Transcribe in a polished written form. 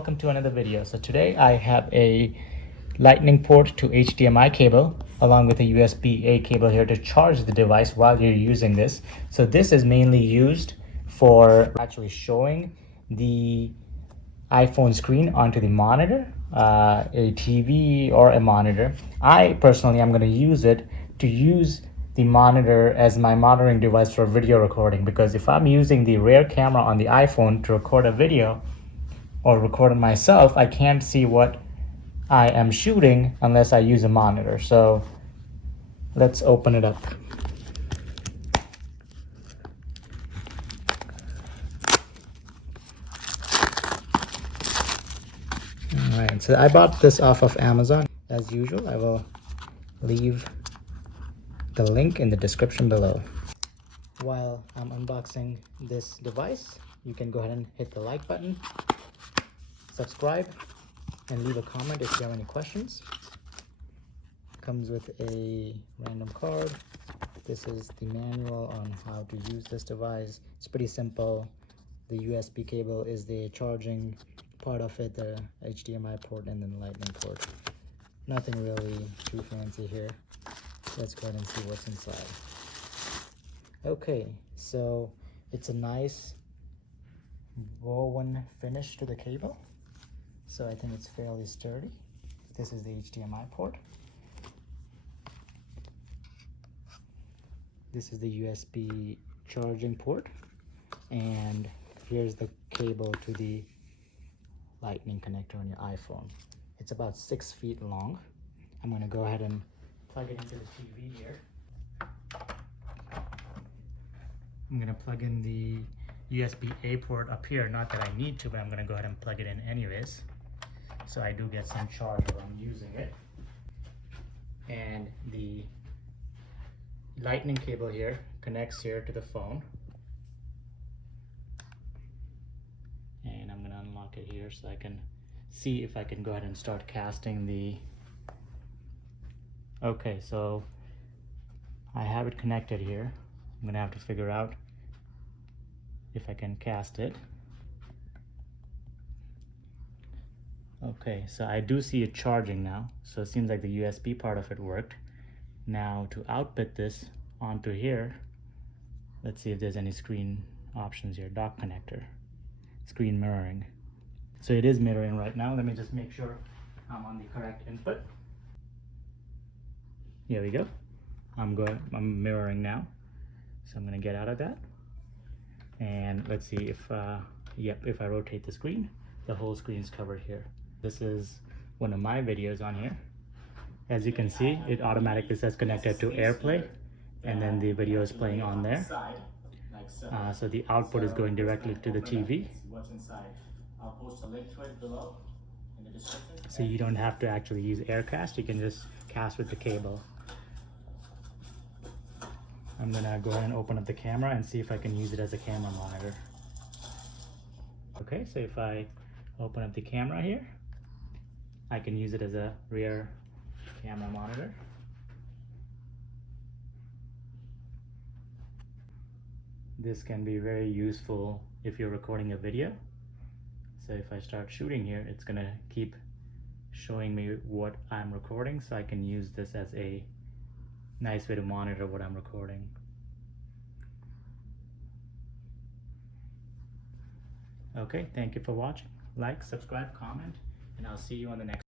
welcome to another video. So today I have a lightning port to HDMI cable along with a USB-A cable here to charge the device while you're using this. So this is mainly used for actually showing the iPhone screen onto the monitor, a TV or a monitor. I personally am going to use it to use the monitor as my monitoring device for video recording, because if I'm using the rear camera on the iPhone to record a video or record it myself, I can't see what I am shooting unless I use a monitor. So let's open it up. Alright, so I bought this off of Amazon. As usual, I will leave the link in the description below. While I'm unboxing this device, you can go ahead and hit the like button, subscribe, and leave a comment if you have any questions. Comes with a random card. This is the manual on how to use this device. It's pretty simple. The USB cable is the charging part of it, the HDMI port, and then the lightning port. Nothing really too fancy here. Let's go ahead and see what's inside. Okay, so it's a nice woven finish to the cable. So I think it's fairly sturdy. This is the HDMI port. This is the USB charging port. And here's the cable to the lightning connector on your iPhone. It's about 6 feet long. I'm going to go ahead and plug it into the TV here. I'm going to plug in the USB-A port up here. Not that I need to, but I'm going to go ahead and plug it in anyways, so I do get some charge while I'm using it. And the lightning cable here connects here to the phone. And I'm going to unlock it here so I can see if I can go ahead and start casting the... Okay, so I have it connected here. I'm going to have to figure out if I can cast it. Okay, so I do see it charging now. So it seems like the USB part of it worked. Now to output this onto here, let's see if there's any screen options here. Dock connector, screen mirroring. So it is mirroring right now. Let me just make sure I'm on the correct input. Here we go. I'm mirroring now. So I'm going to get out of that. And let's see if, if I rotate the screen, the whole screen is covered here. This is one of my videos on here. As you can see, it automatically says connected to AirPlay, and then the video is playing on there. So the output is going directly to the TV. I'll post a link to it below in the description. So you don't have to actually use AirCast, you can just cast with the cable. I'm gonna go ahead and open up the camera and see if I can use it as a camera monitor. Okay, so if I open up the camera here, I can use it as a rear camera monitor. This can be very useful if you're recording a video. So if I start shooting here, it's gonna keep showing me what I'm recording, so I can use this as a nice way to monitor what I'm recording. Okay, thank you for watching. Like, subscribe, comment, and I'll see you on the next